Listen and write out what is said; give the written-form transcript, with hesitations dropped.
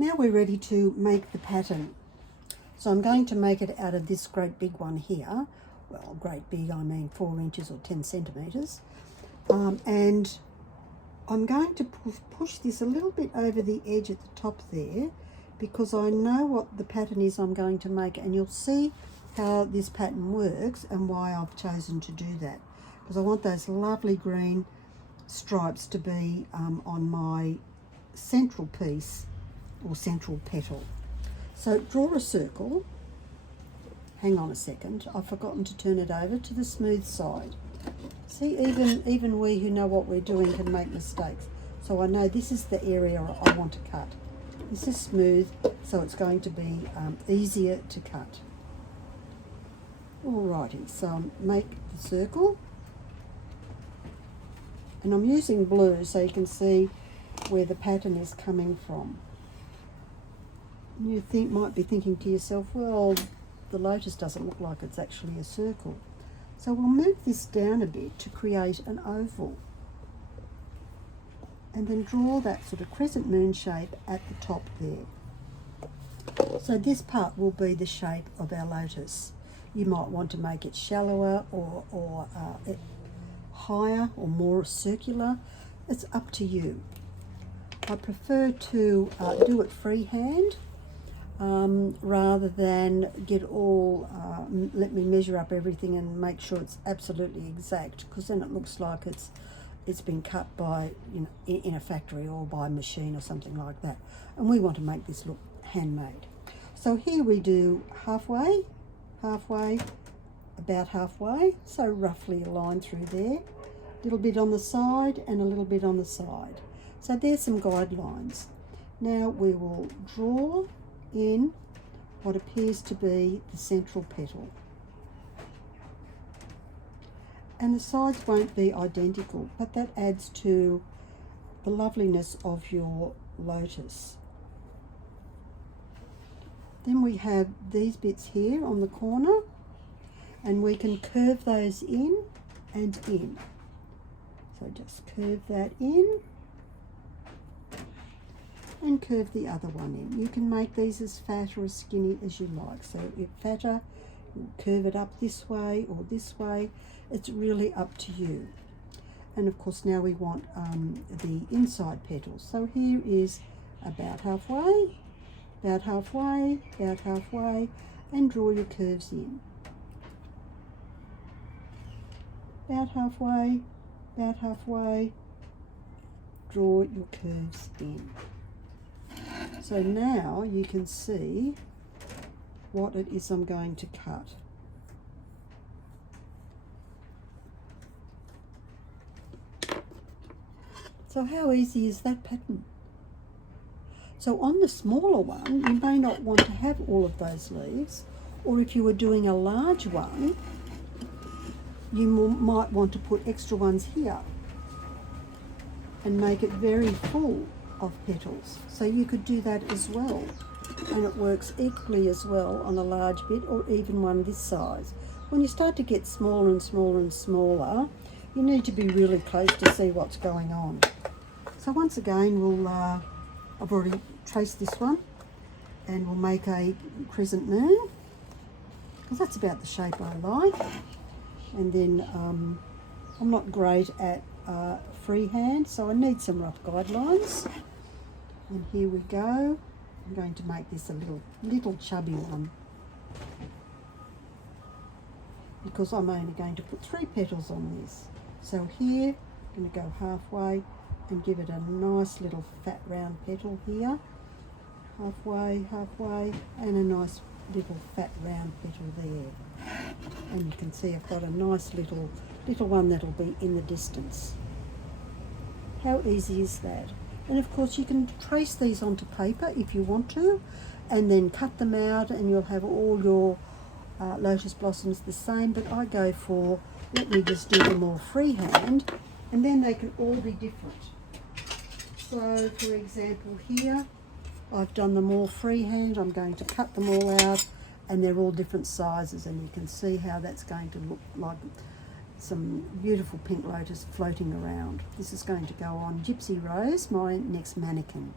Now we're ready to make the pattern. So I'm going to make it out of this great big one here. Well, great big, I mean 4 inches or 10 centimetres. And I'm going to push this a little bit over the edge at the top there, because I know what the pattern is I'm going to make, and you'll see how this pattern works and why I've chosen to do that, because I want those lovely green stripes to be on my central piece or central petal. So draw a circle. Hang on a second, I've forgotten to turn it over to the smooth side. See, even we who know what we're doing can make mistakes. So I know this is the area I want to cut. This is smooth, so it's going to be easier to cut. Alrighty, so make the circle. And I'm using blue so you can see where the pattern is coming from. You might be thinking to yourself, well, the lotus doesn't look like it's actually a circle. So we'll move this down a bit to create an oval. And then draw that sort of crescent moon shape at the top there. So this part will be the shape of our lotus. You might want to make it shallower or higher or more circular. It's up to you. I prefer to do it freehand rather than get all, let me measure up everything and make sure it's absolutely exact, because then it looks like it's been cut by, in a factory or by a machine or something like that. And we want to make this look handmade. So here we do halfway, about halfway, so roughly a line through there, a little bit on the side and a little bit on the side. So there's some guidelines. Now we will draw in what appears to be the central petal. And the sides won't be identical, but that adds to the loveliness of your lotus. Then we have these bits here on the corner, and we can curve those in and in. So just curve that in and curve the other one in. You can make these as fat or as skinny as you like. So if fatter, you curve it up this way or this way. It's really up to you. And of course now we want the inside petals. So here is about halfway, about halfway, about halfway, and draw your curves in. About halfway, draw your curves in. So now you can see what it is I'm going to cut. So how easy is that pattern? So on the smaller one, you may not want to have all of those leaves, or if you were doing a large one, you might want to put extra ones here and make it very full of petals. So you could do that as well, and it works equally as well on a large bit or even one this size. When you start to get smaller and smaller and smaller, you need to be really close to see what's going on. So once again, I've already traced this one, and we'll make a crescent moon, because that's about the shape I like. And then I'm not great at freehand, so I need some rough guidelines. And here we go. I'm going to make this a little chubby one, because I'm only going to put 3 petals on this. So here I'm going to go halfway and give it a nice little fat round petal here, halfway, and a nice little fat round petal there. And you can see I've got a nice little one that'll be in the distance. How easy is that? And of course you can trace these onto paper if you want to, and then cut them out, and you'll have all your lotus blossoms the same. But I go for, let me just do them all freehand, and then they can all be different. So for example here, I've done them all freehand. I'm going to cut them all out, and they're all different sizes, and you can see how that's going to look like some beautiful pink lotus floating around. This is going to go on Gypsy Rose, my next mannequin.